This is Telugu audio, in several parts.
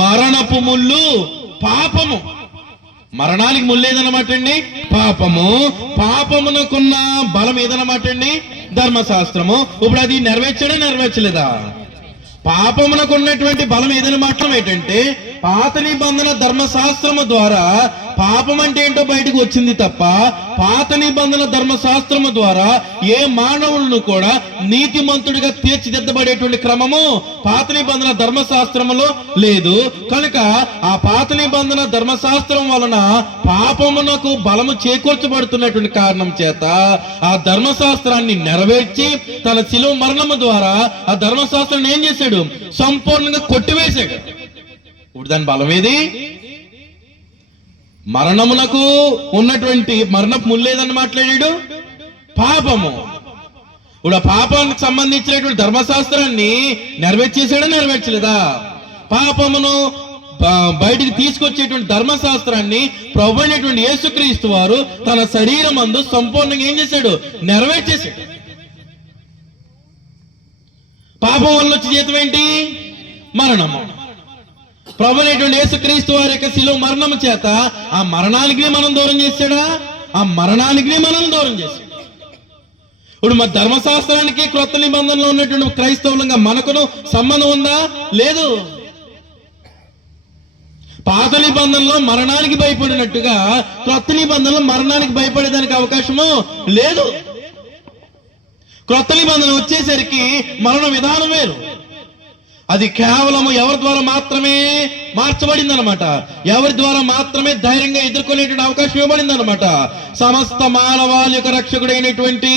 మరణపు ముళ్ళు పాపము. మరణానికి ముళ్ళు ఏదన్నమాట అండి? పాపము. పాపమునకున్న బలం ఏదన్నమాట అండి? ధర్మశాస్త్రము. ఇప్పుడు అది నెరవేర్చడా నెరవేర్చలేదా? పాపమునకు ఉన్నటువంటి బలం ఏదైనా మాత్రం ఏంటంటే పాత నిబంధన ధర్మశాస్త్రము ద్వారా పాపం అంటే ఏంటో బయటకు వచ్చింది తప్ప పాత నిబంధన ధర్మశాస్త్రము ద్వారా ఏ మానవులను కూడా నీతిమంతుడిగా తీర్చిదిద్దబడేటువంటి క్రమము పాత నిబంధన ధర్మశాస్త్రములో లేదు. కనుక ఆ పాత నిబంధన ధర్మశాస్త్రం వలన పాపమునకు బలము చేకూర్చబడుతున్నటువంటి కారణం చేత ఆ ధర్మశాస్త్రాన్ని నెరవేర్చి తన శిలువ మరణము ద్వారా ఆ ధర్మశాస్త్రాన్ని ఏం చేశాడు? సంపూర్ణంగా కొట్టివేశాడు. ఇప్పుడు దాని బలం ఏది? మరణమునకు ఉన్నటువంటి మరణపు ముల్లేదని మాట్లాడాడు పాపము. ఇప్పుడు ఆ పాపానికి సంబంధించినటువంటి ధర్మశాస్త్రాన్ని నెరవేర్చేసాడా నెరవేర్చలేదా? పాపమును బయటికి తీసుకొచ్చేటువంటి ధర్మశాస్త్రాన్ని ప్రభు అయినటువంటి యేసుక్రీస్తు వారు తన శరీరం అందు సంపూర్ణంగా ఏం చేశాడు? నెరవేర్చేశాడు. పాపం వల్ల వచ్చే జీతం ఏంటి? మరణము. ప్రభు అయినటువంటి యేసుక్రీస్తు వారి యొక్క శిలువ మరణము చేత ఆ మరణానికి మనం దూరం చేశాడా? ఆ మరణానికి మనం దూరం చేశాడు. ఇప్పుడు మన ధర్మశాస్త్రానికి క్రొత్త నిబంధనలో ఉన్నటువంటి క్రైస్తవులంగా మనకును సంబంధం ఉందా? లేదు. పాత నిబంధనలో మరణానికి భయపడినట్టుగా క్రొత్త నిబంధనలో మరణానికి భయపడేదానికి అవకాశము లేదు. క్రొత్త నిబంధన వచ్చేసరికి మరణ విధానం వేరు. అది కేవలము ఎవరి ద్వారా మాత్రమే మార్చబడింది అనమాట. ఎవరి ద్వారా మాత్రమే ధైర్యంగా ఎదుర్కొనేటువంటి అవకాశం ఇవ్వబడింది అనమాట. సమస్త మానవాళి యొక్క రక్షకుడైనటువంటి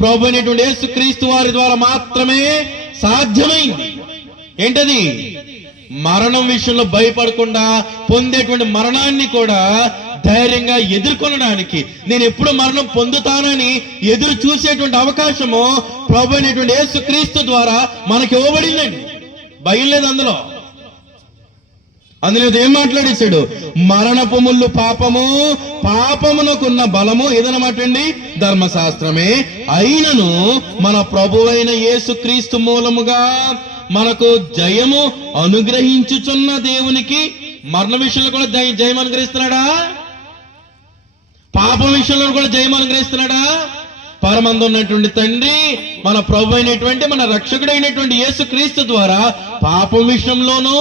ప్రభు అయినటువంటి యేసుక్రీస్తు వారి ద్వారా మాత్రమే సాధ్యమైంది. ఏంటది? మరణం విషయంలో భయపడకుండా పొందేటువంటి మరణాన్ని కూడా ధైర్యంగా ఎదుర్కొనడానికి, నేను ఎప్పుడు మరణం పొందుతానని ఎదురు చూసేటువంటి అవకాశము ప్రభు అయినటువంటి యేసుక్రీస్తు ద్వారా మనకి ఇవ్వబడిందండి. భయం లేదు అందులో. ఏం మాట్లాడేశాడు? మరణపు ముళ్ళు పాపము, పాపమునకున్న బలము ఏదన్నమాట అండి? ధర్మశాస్త్రమే. అయినను మన ప్రభువైన యేసుక్రీస్తు మూలముగా మనకు జయము అనుగ్రహించుచున్న దేవునికి మరణ విషయంలో కూడా జయం అనుగ్రహిస్తున్నాడా? పాపం విషయంలో కూడా జయం అనుగ్రహిస్తున్నాడా? పరమందు ఉన్నటువంటి తండ్రి మన ప్రభు అయినటువంటి మన రక్షకుడైనటువంటి యేసుక్రీస్తు ద్వారా పాపం విషయంలోనూ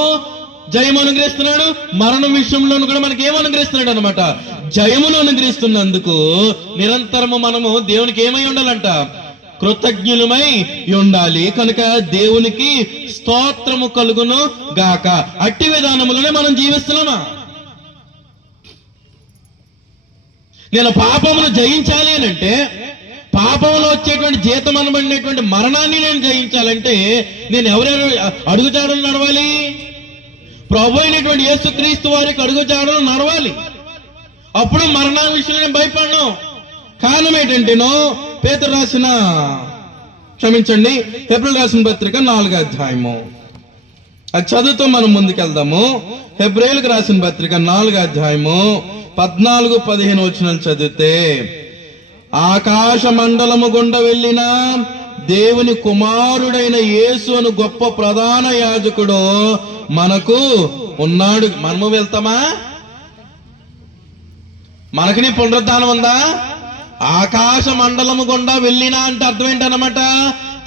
జయం అనుగ్రహిస్తున్నాడు, మరణం విషయంలోనూ కూడా మనకి ఏం అనుగ్రహిస్తున్నాడు అనమాట? జయమును అనుగ్రహిస్తున్నందుకు నిరంతరము మనము దేవునికి ఏమై ఉండాలంట? కృతజ్ఞులమై ఉండాలి. కనుక దేవునికి స్తోత్రము కలుగును గాక. అట్టి విధానములోనే మనం జీవిస్తున్నామా? నేను పాపమును జయించాలి అని అంటే, పాపంలో వచ్చేటువంటి జీతం అనబడినటువంటి మరణాన్ని నేను జయించాలంటే నేను ఎవరెవరు అడుగుజాడలు నడవాలి? ప్రభు అయినటువంటి యేసుక్రీస్తు వారికి అడుగుజాడలు నడవాలి. అప్పుడు మరణా విషయంలో నేను భయపడను. కారణం ఏంటంటేనో పేతురు రాసిన హెబ్రీయులకు రాసిన పత్రిక 4వ అధ్యాయము అది చదువుతూ మనం ముందుకెళ్దాము. హెబ్రీయులకు రాసిన పత్రిక 4వ అధ్యాయము 14-15 వచనాలు చదివితే, ఆకాశ మండలము గుండా వెళ్ళిన దేవుని కుమారుడైన యేసు అను గొప్ప ప్రధాన యాజకుడు మనకు ఉన్నాడు. మనము వెళ్తామా? మనకి పునరుద్ధానం ఉందా? ఆకాశ మండలము గుండా వెళ్ళినా అంటే అర్థం ఏంటన్నమాట?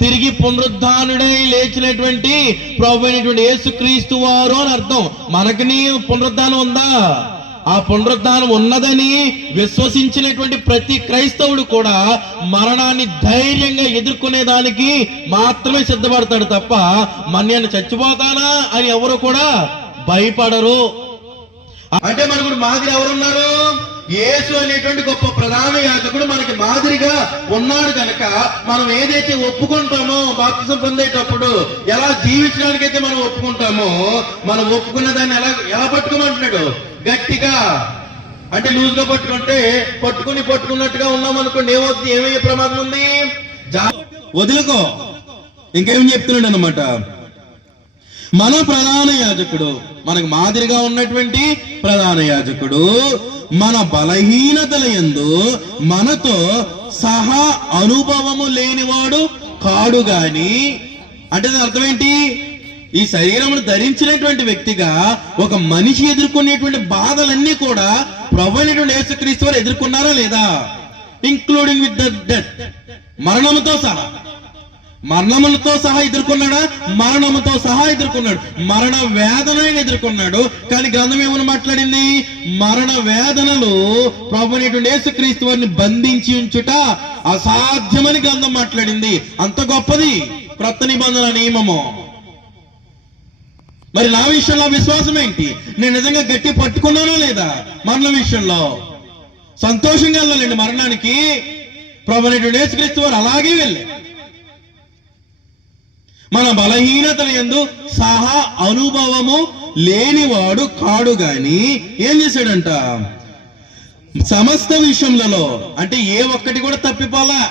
తిరిగి పునరుద్ధానుడై లేచినటువంటి ప్రభు అయినటువంటి యేసుక్రీస్తు వారు అని అర్థం. మనకి పునరుద్ధానం ఉందా? ఆ పునరుద్ధానం ఉన్నదని విశ్వసించినటువంటి ప్రతి క్రైస్తవుడు కూడా మరణాన్ని ధైర్యంగా ఎదుర్కొనేదానికి మాత్రమే సిద్ధపడతాడు తప్ప నేను చచ్చిపోతానా అని ఎవరు కూడా భయపడరు. అంటే మనకు మాదిరి ఎవరున్నారు? యేసు అనేటువంటి గొప్ప ప్రధాన యాజకుడు మనకి మాదిరిగా ఉన్నాడు. కనుక మనం ఏదైతే ఒప్పుకుంటామో బాప్తిసం పొందేటప్పుడు ఎలా జీవించడానికైతే మనం ఒప్పుకుంటామో, మనం ఒప్పుకున్న దాన్ని ఎలా పట్టుకోమంటున్నాడు? గట్టిగా. అంటే లూజ్ గా పట్టుకుంటే పట్టుకున్నట్టుగా ఉన్నాం అనుకోండి, ఏమయ్యే ప్రమాదం ఉంది? వదులుకో. ఇంకేం చెప్తున్నాడు అనమాట? మన ప్రధాన యాజకుడు, మనకు మాదిరిగా ఉన్నటువంటి ప్రధాన యాజకుడు మన బలహీనతల యందు మనతో సహా అనుభవము లేనివాడు కాడు గాని. అంటే అర్థం ఏంటి? ఈ శరీరమును ధరించినటువంటి వ్యక్తిగా ఒక మనిషి ఎదుర్కొనేటువంటి బాధలన్నీ కూడా ప్రభువైనటువంటి యేసుక్రీస్తు వారు ఎదుర్కొన్నారా లేదా? ఇంక్లూడింగ్ విత్ ద డెత్, మరణముతో సహా. మరణములతో సహా ఎదుర్కొన్నాడా? మరణముతో సహా ఎదుర్కొన్నాడు. మరణ వేదనని ఎదుర్కొన్నాడు. కానీ గ్రంథం ఏమని మాట్లాడింది? మరణ వేదనలు ప్రభువైనటువంటి యేసుక్రీస్తు వారిని బంధించి ఉంచుట అసాధ్యమని గ్రంథం మాట్లాడింది. అంత గొప్పది క్రొత్త నిబంధన నియమము. మరి నా విషయంలో విశ్వాసం ఏంటి? నేను నిజంగా గట్టి పట్టుకున్నానో లేదా? మరణ విషయంలో సంతోషంగా వెళ్ళాలండి. మరణానికి ప్రభువైనటువంటి యేసుక్రీస్తు వారు అలాగే వెళ్ళారు. మన బలహీనతల యందు సహా అనుభవము లేనివాడు కాడు గాని ఏం చేశాడంట? సమస్త విషయములలో, అంటే ఏ ఒక్కటి కూడా తప్పిపోలా,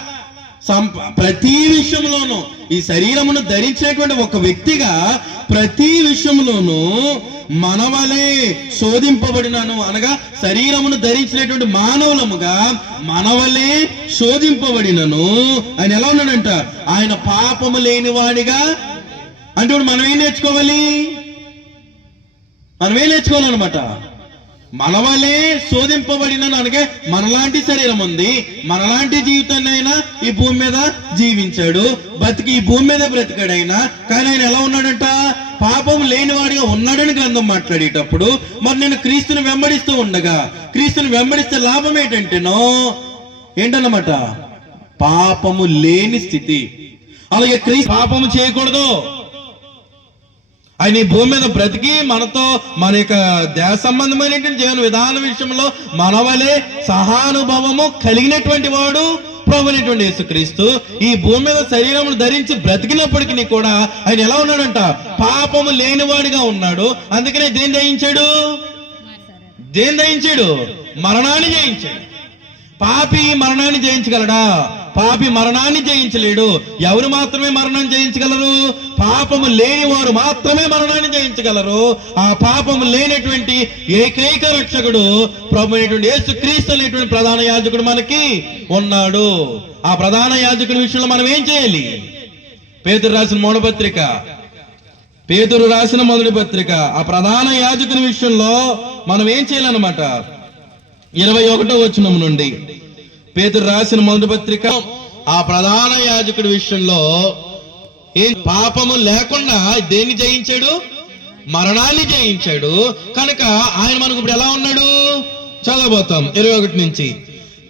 ప్రతి విషయంలోనూ ఈ శరీరమును ధరించినటువంటి ఒక వ్యక్తిగా ప్రతి విషయంలోనూ మనవలే శోధింపబడినాను, అనగా శరీరమును ధరించినటువంటి మానవులముగా మనవలే శోధింపబడినను. ఆయన ఎలా ఉన్నాడంట? ఆయన పాపము లేనివాడిగా. అంటే మనం ఏం నేర్చుకోవాలి? మనం ఏం నేర్చుకోవాలన్నమాట? మనవలే శోధింపబడినను, అనగా మనలాంటి శరీరం ఉంది, మనలాంటి జీవితాన్ని అయినా ఈ భూమి మీద జీవించాడు, బతికి ఈ భూమి మీద బ్రతికాడైనా. కానీ ఆయన ఎలా ఉన్నాడంట? పాపం లేనివాడిగా ఉన్నాడని గ్రంథం మాట్లాడేటప్పుడు, మరి నేను క్రీస్తుని వెంబడిస్తూ ఉండగా, క్రీస్తుని వెంబడిస్తే లాభం ఏంటన్నమాట? పాపము లేని స్థితి. అలాగే క్రీస్తు పాపము చేయకూడదు. ఆయన ఈ భూమి మీద బ్రతికి మనతో మన యొక్క దేశ సంబంధమైనటువంటి జీవన విధాన విషయంలో మనవలే సహానుభవము కలిగినటువంటి వాడు ప్రభువైనటువంటి యేసుక్రీస్తు. ఈ భూమి మీద శరీరమును ధరించి బ్రతికినప్పటికీ కూడా ఆయన ఎలా ఉన్నాడంట? పాపము లేనివాడిగా ఉన్నాడు. అందుకనే దేని దయించాడు? మరణాన్ని జయించాడు. పాపి మరణాన్ని జయించగలడా? పాపి మరణాన్ని జయించలేడు. ఎవరు మాత్రమే మరణం జయించగలరు? పాపము లేని వారు మాత్రమే మరణాన్ని జయించగలరు. ఆ పాపము లేనటువంటి ఏకైక రక్షకుడు ప్రభువైనటువంటి యేసుక్రీస్తు అనేటువంటి ప్రధాన యాజకుడు మనకి ఉన్నాడు. ఆ ప్రధాన యాజకుడి విషయంలో మనం ఏం చేయాలి? పేతురు రాసిన మొదటి పత్రిక ఆ ప్రధాన యాజకుని విషయంలో మనం ఏం చేయాలన్నమాట? 21వ వచనం నుండి పేతురు రాసిన మొదటి పత్రిక ఆ ప్రధాన యాజకుడి విషయంలో పాపము లేకుండా దేన్ని జయించాడు? మరణాన్ని జయించాడు. కనుక ఆయన మనకు ఇప్పుడు ఎలా ఉన్నాడు? చదవబోతాం 21 నుంచి.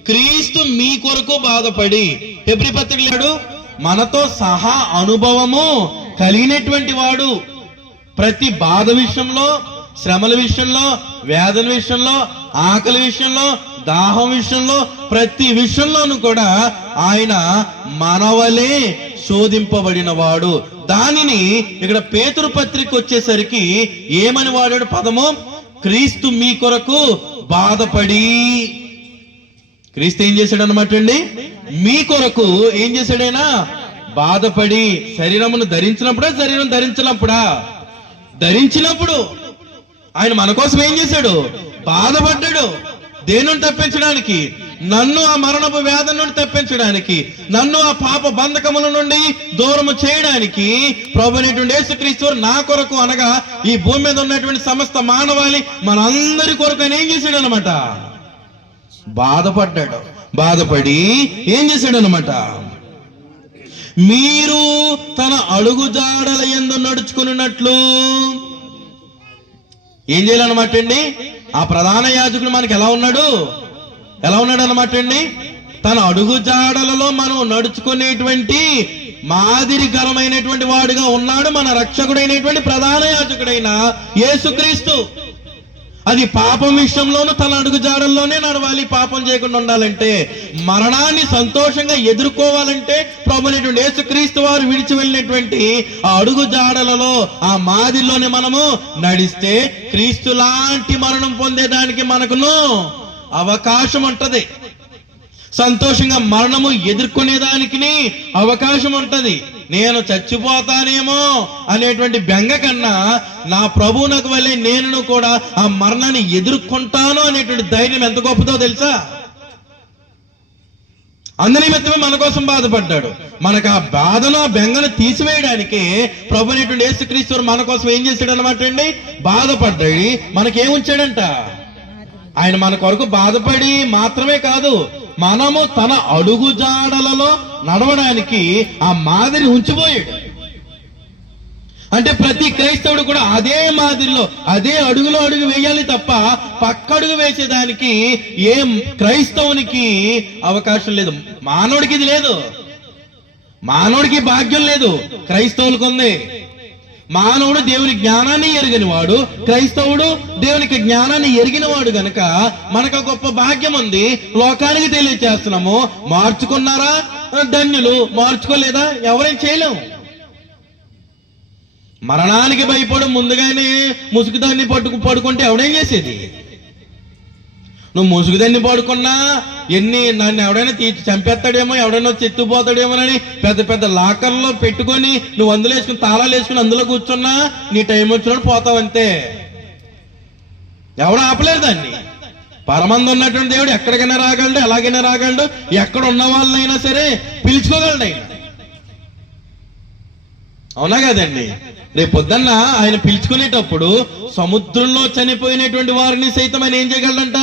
క్రీస్తు మీ కొరకు బాధపడి, హెబ్రీ పత్రికలాడు మనతో సహా అనుభవము కలిగినటువంటి వాడు. ప్రతి బాధ విషయంలో, శ్రమల విషయంలో, వేదన విషయంలో, ఆకలి విషయంలో, దాహం విషయంలో, ప్రతి విషయంలోనూ కూడా ఆయన మనవలే శోధింపబడిన వాడు. దానిని ఇక్కడ పేతురు పత్రిక వచ్చేసరికి ఏమని వాడాడు పదము? క్రీస్తు మీ కొరకు బాధపడి. క్రీస్తు ఏం చేశాడు అన్నమాట అండి? మీ కొరకు ఏం చేశాడైనా? బాధపడి. శరీరమును ధరించినప్పుడా? శరీరం ధరించినప్పుడు ఆయన మన కోసం ఏం చేశాడు? బాధపడ్డాడు. దేనిని తప్పించడానికి? నన్ను ఆ మరణపు వేదన నుండి తప్పించడానికి, నన్ను ఆ పాప బంధకముల నుండి దూరము చేయడానికి ప్రభువైనటువంటి యేసుక్రీస్తు వారు నా కొరకు, అనగా ఈ భూమి మీద ఉన్నటువంటి సమస్త మానవాళి మనందరి కొరకు ఆయన ఏం చేశాడు అనమాట? బాధపడి ఏం చేశాడు అనమాట? మీరు తన అడుగుజాడల యందు నడుచుకున్నట్లు ఏం చేయాలన్నమాట అండి? ఆ ప్రధాన యాజకుడు మనకి ఎలా ఉన్నాడు అన్నమాట అండి? తన అడుగు జాడలలో మనం నడుచుకునేటువంటి మాదిరికరమైనటువంటి వాడుగా ఉన్నాడు మన రక్షకుడైనటువంటి ప్రధాన యాజకుడైన యేసుక్రీస్తు. అది పాపం విషయంలోనూ తన అడుగు జాడల్లోనే నడవాలి. పాపం చేయకుండా ఉండాలంటే, మరణాన్ని సంతోషంగా ఎదుర్కోవాలంటే ప్రభువైనటువంటి యేసుక్రీస్తు వారు విడిచి వెళ్ళినటువంటి ఆ అడుగు జాడలలో, ఆ మాదిరిలోనే మనము నడిస్తే క్రీస్తు లాంటి మరణం పొందేదానికి మనకును అవకాశం ఉంటది. సంతోషంగా మరణము ఎదుర్కొనేదానికి అవకాశం ఉంటది. నేను చచ్చిపోతానేమో అనేటువంటి బెంగ కన్నా నా ప్రభువునకు వల్లే నేను కూడా ఆ మరణాన్ని ఎదుర్కొంటాను అనేటువంటి ధైర్యం ఎంత గొప్పదో తెలుసా? అందునిమిత్తమే మన కోసం బాధపడ్డాడు. మనకు ఆ బాధను ఆ బెంగను తీసివేయడానికి ప్రభు అనేటువంటి యేసుక్రీస్తు మన కోసం ఏం చేశాడు అనమాట అండి, బాధపడ్డాడు. మనకేముంచాడంట, ఆయన మన కొరకు బాధపడి మాత్రమే కాదు, మనము తన అడుగు జాడలలో నడవడానికి ఆ మాదిరి ఉంచిపోయాడు. అంటే ప్రతి క్రైస్తవుడు కూడా అదే మాదిరిలో అదే అడుగులో అడుగు వేయాలి తప్ప పక్క అడుగు వేసేదానికి ఏం క్రైస్తవునికి అవకాశం లేదు. మానవుడికి ఇది లేదు, మానవుడికి భాగ్యం లేదు, క్రైస్తవులకు ఉంది. మానవుడు దేవుని జ్ఞానాన్ని ఎరిగిన వాడు, క్రైస్తవుడు దేవునికి జ్ఞానాన్ని ఎరిగిన వాడు గనక మనకు గొప్ప భాగ్యం ఉంది. లోకానికి తెలియజేస్తున్నాము. మార్చుకున్నారా ధన్యులు, మార్చుకోలేదా ఎవరేం చేయలేము. మరణానికి భయపడు ముందుగానే ముసుగుదాన్ని పడుకుంటే ఎవడేం చేసేది? నువ్వు ముసుగుదాన్ని పడుకున్నా నన్ను ఎవడైనా చంపేస్తాడేమో, ఎవడైనా చెత్తుపోతాడేమోనని పెద్ద పెద్ద లాకర్లో పెట్టుకొని నువ్వు అందులో వేసుకుని తాళాలు వేసుకుని అందులో కూర్చున్నా నీ టైం వచ్చినప్పుడు పోతావంతే. ఎవడు ఆపలేరు దాన్ని. పరమందు ఉన్నటువంటి దేవుడు ఎక్కడికైనా రాగలడు, ఎలాగైనా రాగలడు. ఎక్కడ ఉన్న వాళ్ళైనా సరే పిలుచుకోగలడు ఆయన. అవునా కదండి? రేపు పొద్దున్న ఆయన పిలుచుకునేటప్పుడు సముద్రంలో చనిపోయినటువంటి వారిని సైతం ఆయన ఏం చేయగలడంట,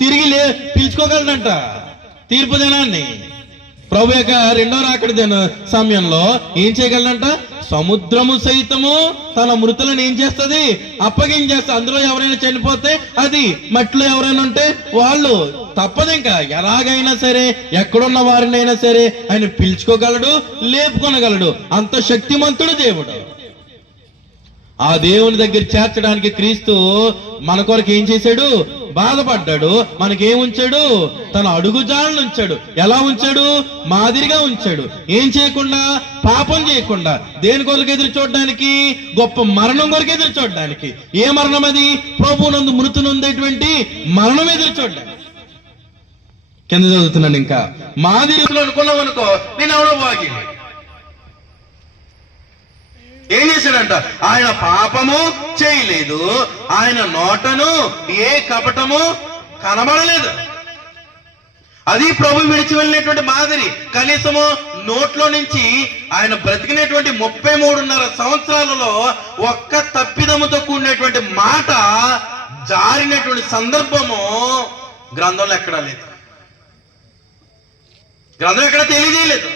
తిరిగి పిలుచుకోగలడంట తీర్పు దినాన్ని. ప్రభు యొక్క రెండో రాకడ సమయంలో ఏం చేయగలడంట, సముద్రము సైతము తన మృతులను ఏం చేస్తుంది, అప్పగించేస్తుంది. అందులో ఎవరైనా చనిపోతే అది, మట్టిలో ఎవరైనా ఉంటే వాళ్ళు, తప్పదు. ఇంకా ఎలాగైనా సరే ఎక్కడున్న వారినైనా సరే ఆయన పిలుచుకోగలడు, లేపుకొనగలడు. అంత శక్తిమంతుడు దేవుడు. ఆ దేవుని దగ్గర చేర్చడానికి క్రీస్తు మన కొరకు ఏం చేశాడు, బాధపడ్డాడు. మనకేం ఉంచాడు, తన అడుగుజాడలు ఉంచాడు. ఎలా ఉంచాడు, మాదిరిగా ఉంచాడు. ఏం చేయకుండా, పాపం చేయకుండా. దేని కొరకు ఎదురు చూడడానికి, గొప్ప మరణం కొరకు ఎదురు చూడడానికి. ఏ మరణం అది, ప్రభువునందు మృతి నొందేటువంటి మరణం ఎదురు చూడడానికి. కింద చదువుతున్నాను. ఇంకా మాదిరిలో అనుకున్నాం అనుకో, నేను ఎవడో బాగి ఏం చేశాడంట, ఆయన పాపము చేయలేదు, ఆయన నోటను ఏ కపటము కనబడలేదు. అది ప్రభు విడిచి వెళ్ళినటువంటి మాదిరి. కనీసము నోట్లో నుంచి ఆయన బ్రతికినటువంటి 33.5 సంవత్సరాలలో ఒక్క తప్పిదముతో కూడినటువంటి మాట జారినటువంటి సందర్భము గ్రంథంలో ఎక్కడా లేదు. గ్రంథం ఎక్కడ తెలియజేయలేదు.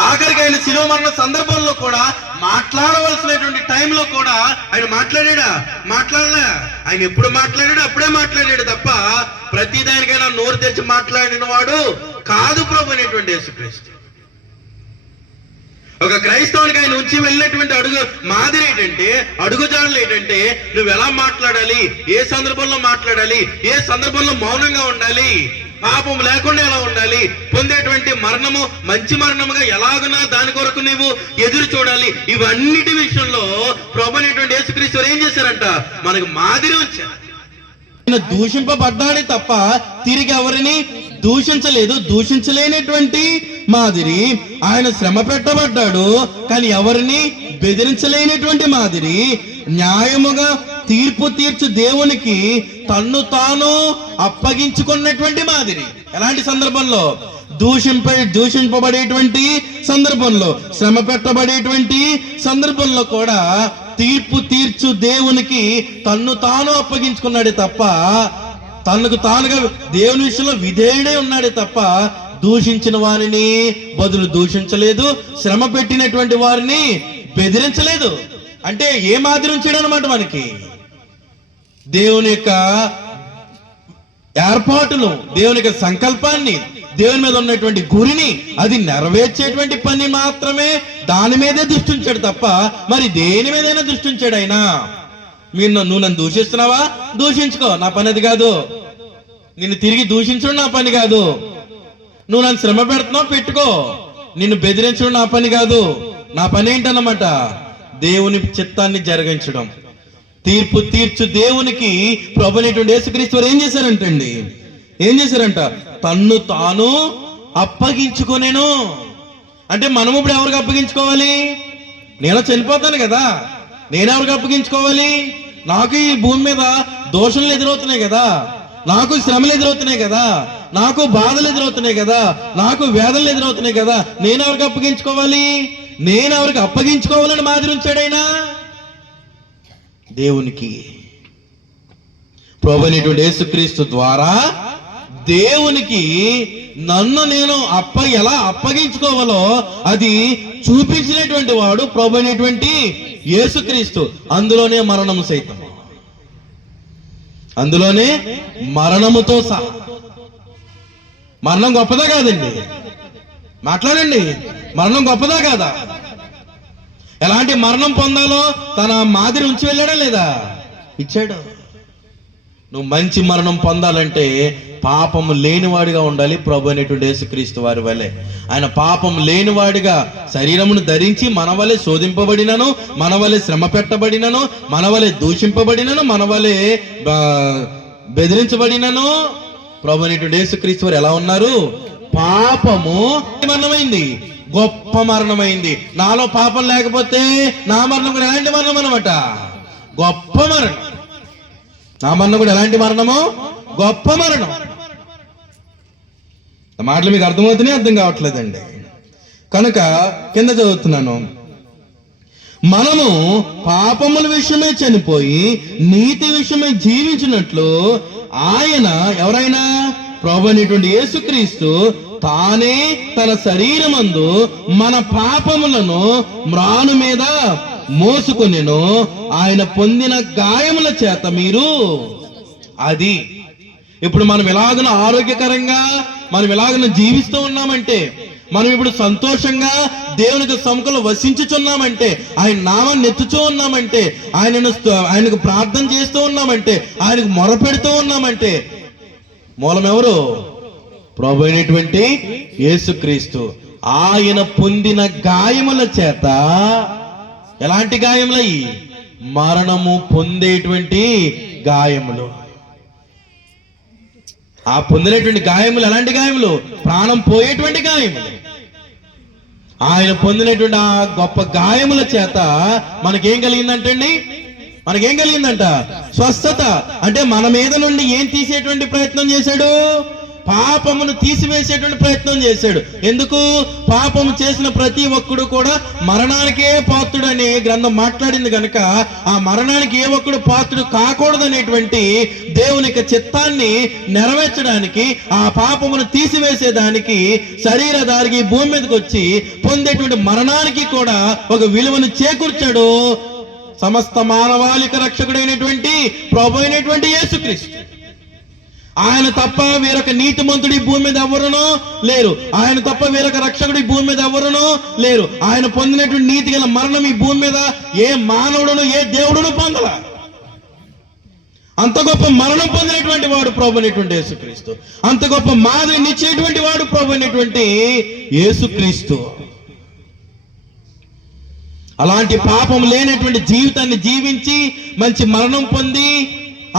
ఆఖరికి ఆయన శిలువ మరణ సందర్భంలో కూడా మాట్లాడవలసినటువంటి టైంలో కూడా ఆయన మాట్లాడలే. ఆయన ఎప్పుడు మాట్లాడాడు, అప్పుడే మాట్లాడాడు తప్ప ప్రతి దానికైనా నోరు తెచ్చి మాట్లాడిన వాడు కాదు ప్రభు అనేటువంటి యేసుక్రీస్తు. ఒక క్రైస్తవునికి ఆయన ఉంచి వెళ్ళినటువంటి మాదిరి ఏంటంటే, అడుగుజాడలు ఏంటంటే, నువ్వు ఎలా మాట్లాడాలి, ఏ సందర్భంలో మాట్లాడాలి, ఏ సందర్భంలో మౌనంగా ఉండాలి, పాపం లేకుండా ఎలా ఉండాలి, పొందేటువంటి మరణము మంచి మరణముగా ఎలాగునా దాని కొరకు నువ్వు ఎదురు చూడాలి. ఇవన్నిటి విషయంలో ప్రభు అనేటువంటి యేసుక్రీస్తు ఏం చేశారంట, మనకు మాదిరి ఉంచారు. దూషింపబడ్డాడే తప్ప తిరిగి ఎవరిని దూషించలేదు. దూషించలేనటువంటి మాదిరి. ఆయన శ్రమ పెట్టబడ్డాడు కానీ ఎవరిని బెదిరించలేనటువంటి మాదిరి. న్యాయముగా తీర్పు తీర్చు దేవునికి తన్ను తాను అప్పగించుకున్నటువంటి మాదిరి. ఎలాంటి సందర్భంలో, దూషింపబడేటువంటి సందర్భంలో, శ్రమ పెట్టబడేటువంటి సందర్భంలో కూడా తీర్పు తీర్చు దేవునికి తన్ను తాను అప్పగించుకున్నాడే తప్ప, తనకు తానుగా దేవుని విషయంలో విధేయుడే ఉన్నాడే తప్ప దూషించిన వారిని బదులు దూషించలేదు, శ్రమ పెట్టినటువంటి వారిని బెదిరించలేదు. అంటే ఏ మాదిరి ఉంచాడు అనమాట, మనకి దేవుని యొక్క ఏర్పాటును, దేవుని యొక్క సంకల్పాన్ని, దేవుని మీద ఉన్నటువంటి గురిని అది నెరవేర్చేటువంటి పని మాత్రమే దాని మీదే దృష్టి ఉంచాడు తప్ప మరి దేని మీదైనా దృష్టి ఉంచాడు ఆయన. నువ్వు నన్ను దూషిస్తున్నావా, దూషించుకో, నా పని అది కాదు. నిన్ను తిరిగి దూషించడం నా పని కాదు. నువ్వు నన్ను శ్రమ పెడుతున్నావు, పెట్టుకో. నిన్ను బెదిరించడం నా పని కాదు. నా పని ఏంటన్నమాట, దేవుని చిత్తాన్ని జరిగించడం. తీర్పు తీర్చు దేవునికి ప్రభువైనటువంటి యేసుక్రీస్తు ఏం చేశారంటండి, ఏం చేశారంట, తన్ను తాను అప్పగించుకొనేను. అంటే మనము ఇప్పుడు ఎవరికి అప్పగించుకోవాలి? నేను చనిపోతాను కదా, నేనెవరికి అప్పగించుకోవాలి? నాకు ఈ భూమి మీద దోషణలు ఎదురవుతున్నాయి కదా, నాకు శ్రమలు ఎదురవుతున్నాయి కదా, నాకు బాధలు ఎదురవుతున్నాయి కదా, నాకు వేదనలు ఎదురవుతున్నాయి కదా, నేను ఎవరికి అప్పగించుకోవాలి? నేను ఎవరికి అప్పగించుకోవాలని మాదిరి ఉంచాడు ఆయన? దేవునికి. ప్రభువైనటువంటి యేసుక్రీస్తు ద్వారా దేవునికి నన్ను నేను ఎలా అప్పగించుకోవాలో అది చూపించినటువంటి వాడు ప్రభువైనటువంటి యేసుక్రీస్తు. అందులోనే మరణము సైతం, అందులోనే మరణముతో సహా. మరణం గొప్పదా కాదండి? మాట్లాడండి. మరణం గొప్పదా కాదా? ఎలాంటి మరణం పొందాలో తన మాదిరి ఉంచి వెళ్ళాడా లేదా? ఇచ్చాడు. నువ్వు మంచి మరణం పొందాలంటే పాపము లేనివాడిగా ఉండాలి. ప్రభు అనేటువంటి యేసుక్రీస్తు వారి వలె ఆయన పాపం లేనివాడిగా శరీరమును ధరించి మన వలె శోధింపబడినను, మన వలె శ్రమ పెట్టబడినను, మన వలె దూషింపబడినను, మన వలె బెదిరించబడినను. ప్రభు అనేటువంటి యేసుక్రీస్తు వారు ఎలా ఉన్నారు? పాపము మరణమైంది, గొప్ప మరణమైంది. నాలో పాపం లేకపోతే నా మరణం కూడా ఎలాంటి మరణం అనమాట? గొప్ప మరణం. నా మరణం కూడా ఎలాంటి మరణము? గొప్ప మరణం. మాటలు మీకు అర్థమవుతున్నాయి? అర్థం కావట్లేదండి. కనుక కింద చదువుతున్నాను, మనము పాపముల విషయమే చనిపోయి నీతి విషయమే జీవించినట్లు ఆయన, ఎవరైనా? ప్రభు అనేటువంటి యేసుక్రీస్తు తానే తన శరీరమందు మన పాపములను మ్రాను మీద మోసుకొనెను. ఆయన పొందిన గాయముల చేత మీరు. అది ఇప్పుడు మనం ఎలాగన ఆరోగ్యకరంగా మనం ఎలాగన జీవిస్తూ ఉన్నామంటే, మనం ఇప్పుడు సంతోషంగా దేవునికి సముఖంలో వసించుచున్నామంటే, ఆయన నామాన్ని ఎత్తుచూ ఉన్నామంటే, ఆయనకు ప్రార్థన చేస్తూ ఉన్నామంటే, ఆయనకు మొరపెడుతూ ఉన్నామంటే మూలం ఎవరు? ప్రభు అయినటువంటి యేసుక్రీస్తు. ఆయన పొందిన గాయముల చేత. ఎలాంటి గాయములయి? మరణము పొందేటువంటి గాయములు. ఆ పొందినటువంటి గాయములు ఎలాంటి గాయములు? ప్రాణం పోయేటువంటి గాయములు. ఆయన పొందినటువంటి ఆ గొప్ప గాయముల చేత మనకేం కలిగిందంటండి? మనకేం కలిగిందంట? స్వస్థత. అంటే మన మీద నుండి ఏం తీసేటువంటి ప్రయత్నం చేశాడు? పాపమును తీసివేసేటువంటి ప్రయత్నం చేశాడు. ఎందుకు? పాపము చేసిన ప్రతి ఒక్కడు కూడా మరణానికే పాత్రుడు అనే గ్రంథం మాట్లాడింది కనుక ఆ మరణానికి ఏ ఒక్కడు పాత్రుడు కాకూడదనేటువంటి దేవుని చిత్తాన్ని నెరవేర్చడానికి, ఆ పాపమును తీసివేసేదానికి శరీరధారికి భూమి మీదకి వచ్చి పొందేటువంటి మరణానికి కూడా ఒక విలువను చేకూర్చాడు. సమస్త మానవాళిక రక్షకుడైనటువంటి ప్రభు అయినటువంటి యేసుక్రీస్తు. ఆయన తప్ప వేరొక నీతిమంతుడి భూమి మీద ఎవరునో లేరు. ఆయన తప్ప వేరొక రక్షకుడి భూమి మీద ఎవరునో లేరు. ఆయన పొందినటువంటి నీతి గల మరణం ఈ భూమి మీద ఏ మానవుడును ఏ దేవుడును పొందల. అంత గొప్ప మరణం పొందినటువంటి వాడు ప్రభు అయినటువంటి యేసుక్రీస్తు. అంత గొప్ప మాదిరిని ఇచ్చేటువంటి వాడు ప్రభు అయినటువంటి యేసుక్రీస్తు. అలాంటి పాపం లేనటువంటి జీవితాన్ని జీవించి మంచి మరణం పొంది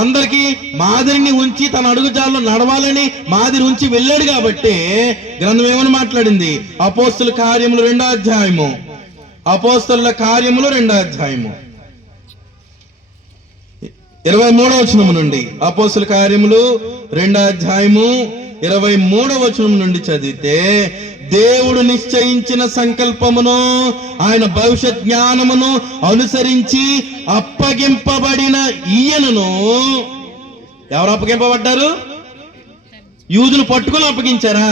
అందరికీ మాదిరిని ఉంచి తన అడుగుజాల్లో నడవాలని మాదిరి ఉంచి వెళ్ళాడు. కాబట్టి గ్రంథం ఏమని మాట్లాడింది? అపోస్తలుల కార్యములు 2వ అధ్యాయము. అపోస్తలుల కార్యములు 2వ అధ్యాయము 23వ వచనము నుండి. అపోస్తలుల కార్యములు 2వ అధ్యాయము 23వ వచనం నుండి చదివితే, దేవుడు నిశ్చయించిన సంకల్పమును ఆయన భవిష్యత్ జ్ఞానమును అనుసరించి అప్పగింపబడిన ఈయనను. ఎవరు అప్పగింపబడ్డారు? యూదులు పట్టుకుని అప్పగించారా?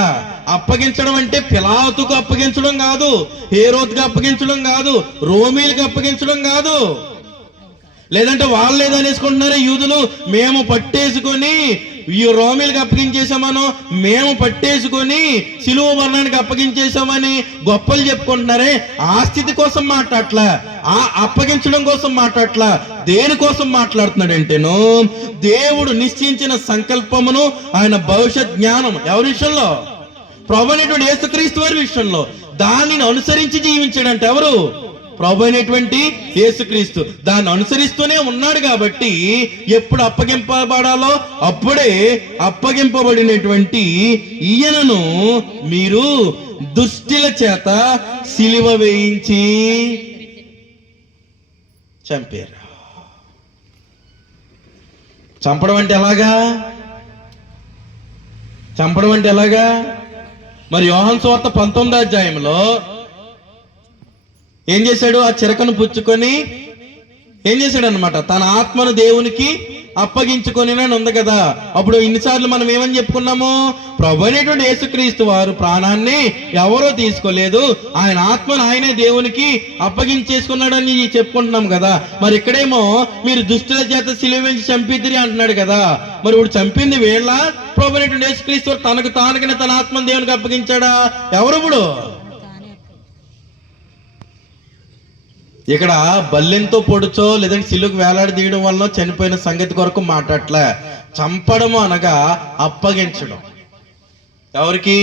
అప్పగించడం అంటే పిలాతుకు అప్పగించడం కాదు, హేరోదుకు అప్పగించడం కాదు, రోమీలకు అప్పగించడం కాదు. లేదంటే వాళ్ళు ఏదనేసుకుంటున్నారా యూదులు? మేము పట్టేసుకొని ఈ రోమీలకు అప్పగించేసామనో, మేము పట్టేసుకొని సిలువ మరణానికి అప్పగించేసామని గొప్పలు చెప్పుకుంటున్నారే, ఆ స్థితి కోసం మాట్లాడట్లా, ఆ అప్పగించడం కోసం మాట్లాడట్లా. దేనికోసం మాట్లాడుతున్నాడంటేను, దేవుడు నిశ్చయించిన సంకల్పమును ఆయన భవిష్యత్ జ్ఞానం ఎవరి విషయంలో? ప్రభు అయినటువంటి యేసుక్రీస్తు వారి విషయంలో. దానిని అనుసరించి జీవించాడంటే ఎవరు? ప్రభు అయినటువంటి యేసుక్రీస్తు. దాన్ని అనుసరిస్తూనే ఉన్నాడు. కాబట్టి ఎప్పుడు అప్పగింపబడాలో అప్పుడే అప్పగింపబడినటువంటి ఈయనను మీరు దుష్టుల చేత సిలువ వేయించి చంపారు. చంపడం అంటే ఎలాగా? చంపడం అంటే ఎలాగా? మరి యోహాను సువార్త 19వ అధ్యాయంలో ఏం చేశాడు? ఆ చిరకను పుచ్చుకొని ఏం చేశాడు అనమాట, తన ఆత్మను దేవునికి అప్పగించుకొని ఉంది కదా. అప్పుడు ఇన్నిసార్లు మనం ఏమని చెప్పుకున్నాము? ప్రభు అనేటువంటి యేసుక్రీస్తు వారు ప్రాణాన్ని ఎవరో తీసుకోలేదు, ఆయన ఆత్మను ఆయనే దేవునికి అప్పగించేసుకున్నాడని చెప్పుకుంటున్నాం కదా. మరి ఇక్కడేమో మీరు దుష్టుల చేత సిలువ వేసి చంపిద్దిరి అంటున్నాడు కదా. మరి ఇప్పుడు చంపింది వీళ్ళ, ప్రభు అనేటువంటి యేసుక్రీస్తు వారు తనకు తానుగానే తన ఆత్మను దేవునికి అప్పగించాడా? ఎవరు ఇప్పుడు? ఇక్కడ బల్లెంతో పొడుచో లేదంటే సిలువకు వేలాడి తీయడం వల్ల చనిపోయిన సంగతి కొరకు మాట్లాడలే. చంపడము అనగా అప్పగించడం. ఎవరికి?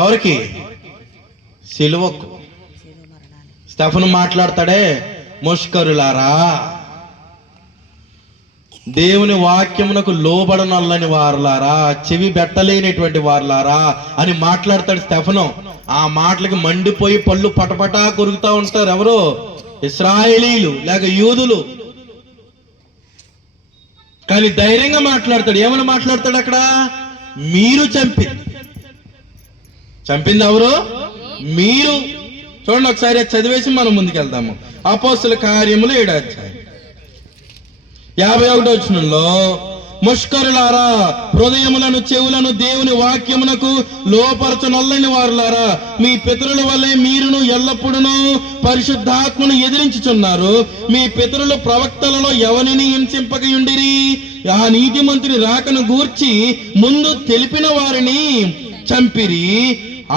ఎవరికి? సిలువకు. స్టెఫను మాట్లాడతాడే, ముష్కరులారా, దేవుని వాక్యమునకు లోబడనల్లని వారులారా, చెవి బెట్టలేనటువంటి వారులారా అని మాట్లాడతాడు స్టెఫను. ఆ మాటలకి మండిపోయి పళ్ళు పటపటా కొరుకుతా ఉంటారు. ఎవరు? ఇశ్రాయేలీలు లేక యూదులు. కానీ ధైర్యంగా మాట్లాడతాడు. ఏమని మాట్లాడతాడు అక్కడ? మీరు చంపింది ఎవరు? మీరు. చూడండి ఒకసారి చదివేసి మనం ముందుకెళ్దాము. అపోస్తల కార్యములు 7వ అధ్యాయం 51వ వచనంలో, ముష్కరులారా, హృదయములను చెవులను దేవుని వాక్యమునకు లోపరచనల్లని వారులారా, మీ పితరుల వల్లే మీరును ఎల్లప్పుడూ పరిశుద్ధాత్మను ఎదిరించుచున్నారు. మీ పితరుల ప్రవక్తలలో ఎవరిని హింసింపకయుండిరి. ఆ నీతిమంతుని రాకను గూర్చి ముందు తెలిపిన వారిని చంపిరి.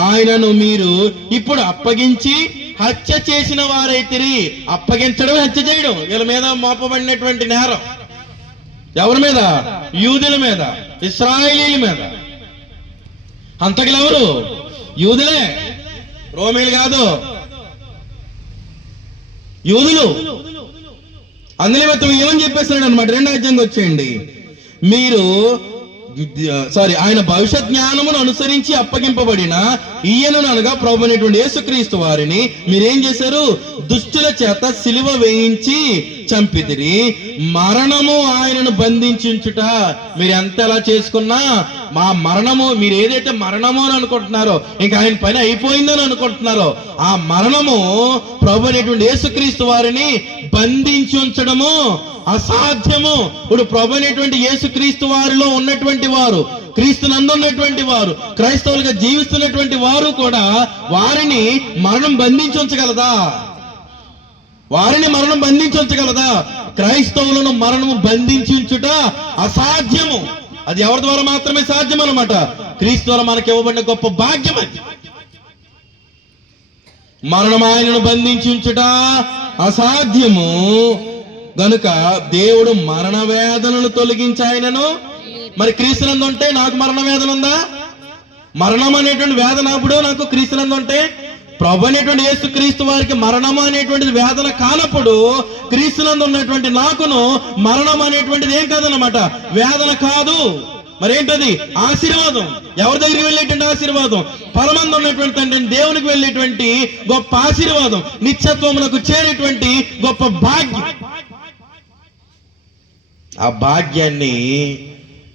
ఆయనను మీరు ఇప్పుడు అప్పగించి హత్య చేసిన వారైతిరి. అప్పగించడం, హత్య చేయడం వీళ్ళ మీద మోపబడినటువంటి నేరం. ఎవరి మీద? యూదుల మీద, ఇశ్రాయేలీల మీద. హంతకులెవరు? యూదులే, రోమీలు కాదు, యూదులు. అందునిమిత్తం ఏమని చెప్పేస్తున్నాడు అనమాట. 2వ అధ్యాయంకి వచ్చేయండి. ఆయన భవిష్యత్ జ్ఞానమును అనుసరించి అప్పగింపబడిన ఈయనను అనగా ప్రభు అనేటువంటి యేసుక్రీస్తు వారిని మీరేం చేశారు? దుష్టుల చేత సిలువ వేయించి చంపితిరి. మరణము ఆయనను బంధించుట. మీరు ఎంత ఎలా చేసుకున్నా మా మరణము, మీరు ఏదైతే మరణము అని అనుకుంటున్నారో, ఇంకా ఆయన పని అయిపోయిందని అనుకుంటున్నారో, ఆ మరణము ప్రభు అనేటువంటి యేసుక్రీస్తు వారిని బంధించి ఉంచడము అసాధ్యము. ఇప్పుడు ప్రభు అనేటువంటి యేసుక్రీస్తు వారిలో ఉన్నటువంటి వారు, క్రీస్తునందు ఉన్నటువంటి వారు, క్రైస్తవులుగా జీవిస్తున్నటువంటి వారు కూడా వారిని మరణం బంధించి ఉంచగలదా? వారిని మరణం బంధించి ఉంచగలదా? క్రైస్తవులను మరణము బంధించి ఉంచుట అసాధ్యము. అది ఎవరి ద్వారా మాత్రమే సాధ్యం అన్నమాట. క్రీస్తు ద్వారా మనకి ఇవ్వబడిన గొప్ప భాగ్యం అది. మరణం ఆయనను బంధించి ఉంచుట అసాధ్యము గనుక దేవుడు మరణ వేదనను తొలగించి ఆయనను. మరి క్రీస్తునందు ఉంటే నాకు మరణ వేదన ఉందా? మరణం అనేటువంటి వేదన అప్పుడు నాకు క్రీస్తునందు ఉంటే, ప్రభు అనేటువంటి యేసు క్రీస్తు వారికి మరణం అనేటువంటిది వేదన కానప్పుడు క్రీస్తునందు ఉన్నటువంటి నాకును మరణం అనేటువంటిది ఏం కాదన్నమాట, వేదన కాదు. మరేంటది? ఆశీర్వాదం. ఎవరి దగ్గరికి వెళ్ళేటువంటి ఆశీర్వాదం? పరమందు ఉన్నటువంటి తండ్రిని దేవునికి వెళ్ళేటువంటి గొప్ప ఆశీర్వాదం, నిత్యత్వమునకు చేరేటువంటి గొప్ప భాగ్యం. ఆ భాగ్యాన్ని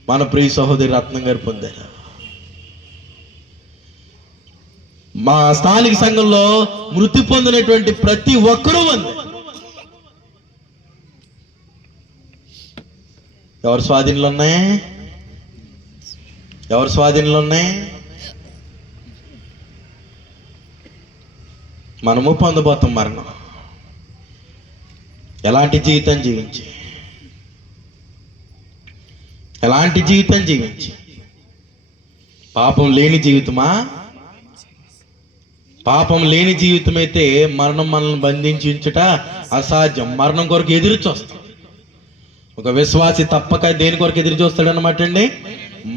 మన ప్రియ సహోదరి రత్నం గారు పొందారు. మా స్థానిక సంఘంలో మృతి పొందినటువంటి ప్రతి ఒక్కరూ ఉంది. ఎవరి స్వాధీనంలో ఉన్నాయి? ఎవరి స్వాధీనంలో ఉన్నాయి? మనము పొందబోతాం మరణం. ఎలాంటి జీవితం జీవించి, ఎలాంటి జీవితం జీవించి? పాపం లేని జీవితమా? పాపం లేని జీవితం అయితే మరణం మనల్ని బంధించి ఉంచుట అసాధ్యం. మరణం కొరకు ఎదురు చూస్తాం. ఒక విశ్వాసి తప్పక దేని కొరకు ఎదురు చూస్తాడు అన్నమాట అండి?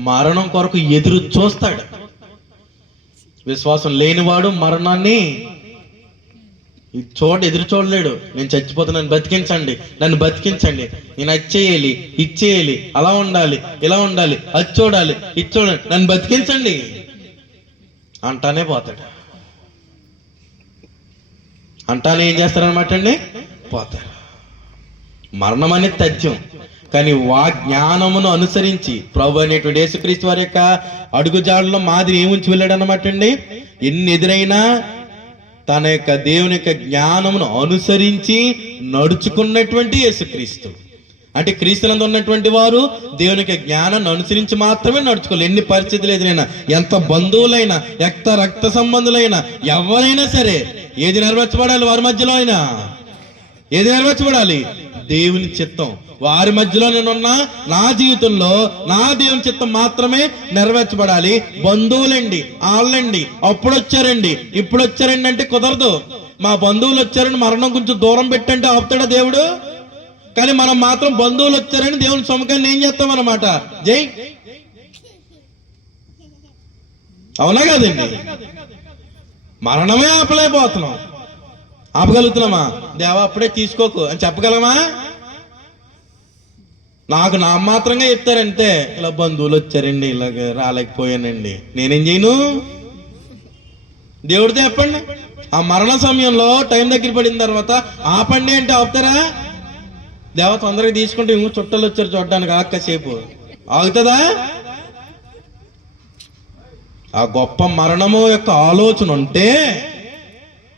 మరణం కొరకు ఎదురు చూస్తాడు. విశ్వాసం లేనివాడు మరణాన్ని ఎదురు చూడలేడు. నేను చచ్చిపోతున్నాను, బతికించండి, నన్ను బతికించండి, నేను అచ్చేయాలి, ఇచ్చేయాలి, అలా ఉండాలి, ఇలా ఉండాలి, అది చూడాలి, ఇది చూడాలి, నన్ను బతికించండి అంటానే పోతాడు. అంటానే ఏం చేస్తారనమాట అండి? పోతారు. మరణం అనేది తథ్యం. కానీ జ్ఞానమును అనుసరించి ప్రభు అనేటువంటి యేసుక్రీస్తు వారి యొక్క అడుగుజాడలో మాదిరి ఏముంచి వెళ్ళాడు అన్నమాట అండి. ఎన్ని ఎదురైనా తన యొక్క దేవుని యొక్క జ్ఞానమును అనుసరించి నడుచుకున్నటువంటి యేసుక్రీస్తు. అంటే క్రీస్తునందు ఉన్నటువంటి వారు దేవుని యొక్క జ్ఞానాన్ని అనుసరించి మాత్రమే నడుచుకోవాలి. ఎన్ని పరిస్థితులు ఎదురైనా, ఎంత బంధువులైనా, ఎంత రక్త సంబంధులైనా, ఎవరైనా సరే ఏది నెరవేర్చబడాలి? వారి మధ్యలో అయినా ఏది నెరవేర్చబడాలి? దేవుని చిత్తం. వారి మధ్యలో నేనున్నా నా జీవితంలో నా దేవుని చిత్తం మాత్రమే నెరవేర్చబడాలి. బంధువులండి, వాళ్ళండి, అప్పుడు వచ్చారండి, ఇప్పుడు వచ్చారండి అంటే కుదరదు. మా బంధువులు వచ్చారని మరణం కొంచెం దూరం పెట్టంటే ఆపుతాడా దేవుడు? కానీ మనం మాత్రం బంధువులు వచ్చారని దేవుని సముఖాన్ని ఏం చేస్తాం అన్నమాట? జై, అవునా కదండి? మరణమే ఆపలేకపోతున్నాం. ఆపగలుగుతున్నామా? దేవా అప్పుడే తీసుకోకు అని చెప్పగలమా? నాకు నా మాత్రంగా చెప్తారంటే, ఇలా బంధువులు వచ్చారండి, ఇలాగ రాలేకపోయానండి, నేనేం చేయను? దేవుడితో చెప్పండి. ఆ మరణ సమయంలో టైం దగ్గర పడిన తర్వాత ఆపండి అంటే ఆపుతారా? దేవ తొందరగా తీసుకుంటే ఇంకో చుట్టాలు వచ్చారు చూడడానికి, కాసేపు ఆగుతుందా? ఆ గొప్ప మరణము యొక్క ఆలోచన ఉంటే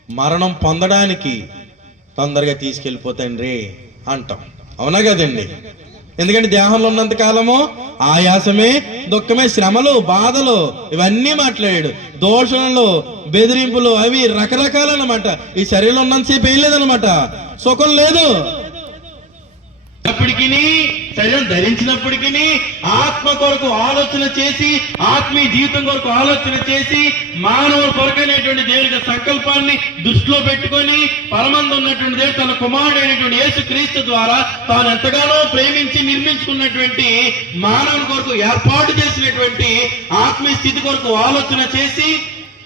మరణం పొందడానికి తొందరగా తీసుకెళ్ళిపోతాండ్రి అంటాం. అవునా కదండి? ఎందుకంటే దేహంలో ఉన్నంత కాలము ఆయాసమే, దుఃఖమే, శ్రమలు, బాధలు, ఇవన్నీ మాట్లాడాడు. దోషణలు, బెదిరింపులు, అవి రకరకాలన్నమాట. ఈ శరీరంలో ఉన్నంతసేపు ఏం లేదనమాట, సుఖం లేదు. అప్పటికి శరీరం ధరించినప్పటికీ ఆత్మ కొరకు ఆలోచన చేసి, ఆత్మీయ జీవితం కొరకు ఆలోచన చేసి, మానవుల కొరకైనటువంటి దేవుని సంకల్పాన్ని దృష్టిలో పెట్టుకొని పరమందు ఉన్నటువంటి దేవుడు తన కుమారుడైనటువంటి యేసుక్రీస్తు ద్వారా తాను ఎంతగానో ప్రేమించి నిర్మించుకున్నటువంటి మానవుల కొరకు ఏర్పాటు చేసినటువంటి ఆత్మీయ స్థితి కొరకు ఆలోచన చేసి,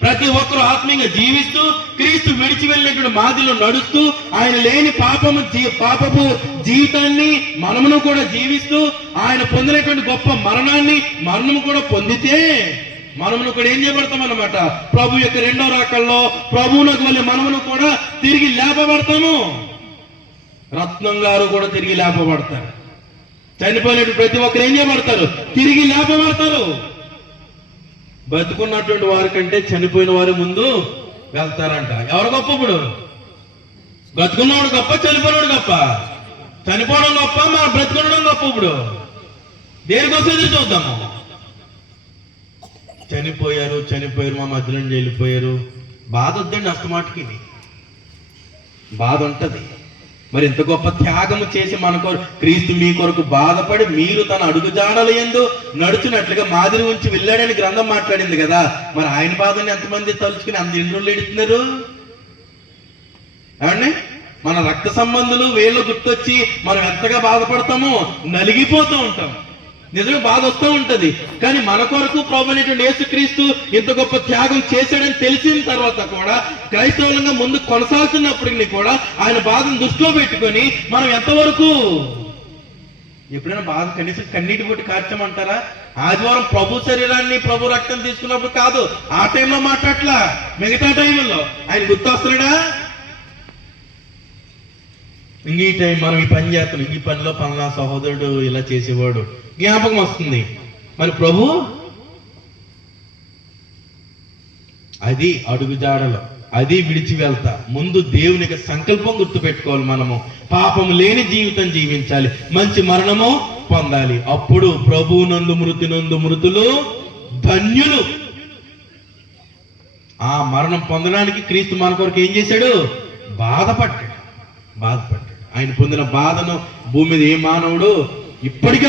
ప్రతి ఒక్కరు ఆత్మీయంగా జీవిస్తూ, క్రీస్తు విడిచి వెళ్ళినటువంటి మాదిలో నడుస్తూ, ఆయన లేని పాపపు జీవితాన్ని మనమును కూడా జీవిస్తూ, ఆయన పొందినటువంటి గొప్ప మరణము కూడా పొందితే మనమును కూడా ఏం చేయబడతాం అన్నమాట? ప్రభు యొక్క రెండో రాకల్లో ప్రభువునకు వల్ల మనమును కూడా తిరిగి లేపబడతాము. రత్నం గారు కూడా తిరిగి లేపబడతారు. చనిపోయినటువంటి ప్రతి ఒక్కరు ఏం చేయబడతారు? తిరిగి లేపబడతారు. బతుకున్నటువంటి వారి కంటే చనిపోయిన వారి ముందు వెళ్తారంట. ఎవరు గొప్ప? ఇప్పుడు బతుకున్నవాడు గొప్ప, చనిపోయినవాడు గొప్ప? చనిపోవడం గొప్ప, మనం బ్రతుకుండడం గొప్ప? ఇప్పుడు దేనికోసం ఎదురు చూద్దాము? చనిపోయారు మా మధ్యలో నుంచి వెళ్ళిపోయారు. బాధ వద్దండి, అస్తమాటికి బాధ ఉంటది. మరి ఇంత గొప్ప త్యాగము చేసి మన కొరకు క్రీస్తు మీ కొరకు బాధపడి మీరు తన అడుగుజాడల యందు నడుచున్నట్లుగా మాదిరి ఉంచి వెళ్ళాడని గ్రంథం మాట్లాడింది కదా. మరి ఆయన బాధని ఎంతమంది తలుచుకుని అంత ఎన్ని రోజులు ఎడుతున్నారు? ఏమండి, మన రక్త సంబంధులు వీళ్ళు గుర్తొచ్చి మనం ఎంతగా బాధపడతామో, నలిగిపోతూ ఉంటాం. నిజంగా బాధ వస్తూ ఉంటది. కానీ మన కొరకు ప్రభు అనేటువంటి యేసుక్రీస్తు ఇంత గొప్ప త్యాగం చేశాడని తెలిసిన తర్వాత కూడా క్రైస్తవులంగా ముందు కొనసాగుతున్నప్పటికీ కూడా ఆయన బాధను దృష్టిలో పెట్టుకొని మనం ఎంతవరకు, ఎప్పుడైనా బాధ కనీసం కన్నీటి పొట్టి కార్చమంటారా? ఆదివారం ప్రభు శరీరాన్ని, ప్రభు రక్తం తీసుకున్నప్పుడు కాదు, ఆ టైంలో మాట్లాడలా, మిగతా టైంలో ఆయన గుర్తొస్తున్నాడా? ఇంక ఈ టైం మనం ఈ పని చేస్తున్నాం, ఈ పనిలో పనుల సహోదరుడు ఇలా చేసేవాడు, జ్ఞాపకం వస్తుంది. మరి ప్రభు అది అడుగుజాడలో, అది విడిచి వెళ్తా. ముందు దేవునికి సంకల్పం గుర్తు పెట్టుకోవాలి. మనము పాపం లేని జీవితం జీవించాలి, మంచి మరణము పొందాలి. అప్పుడు ప్రభు నందు మృతులు ధన్యులు. ఆ మరణం పొందడానికి క్రీస్తు మన కొరకు ఏం చేశాడు? బాధపడ్డాడు. ఆయన పొందిన బాధను భూమి మీద ఏ మానవుడు ఎప్పటికీ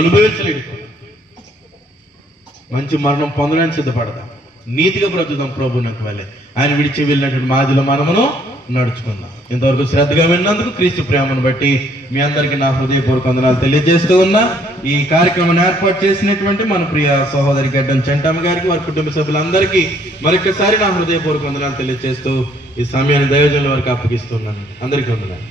అనుభవించలేడు. మంచి మరణం పొందడానికి సిద్ధపడదాం, నీతిగా బ్రతుకుదాం. ప్రభువునకు వెళ్ళే ఆయన విడిచి వెళ్ళినటువంటి మాదిలో మనమును నడుచుకుందాం. ఇంతవరకు శ్రద్ధగా విన్నందుకు క్రీస్తు ప్రేమను బట్టి మీ అందరికీ నా హృదయపూర్వక వందనాలు తెలియజేస్తూ ఉన్నా. ఈ కార్యక్రమాన్ని ఏర్పాటు చేసినటువంటి మన ప్రియ సహోదరి గడ్డం చెంటమ్మ గారికి, వారి కుటుంబ సభ్యులందరికీ మరొకసారి నా హృదయపూర్వక వందనాలు తెలియజేస్తూ ఈ సమయాన్ని దైవజనుల వరకు అప్పగిస్తున్నాను. అందరికీ వందనాలు.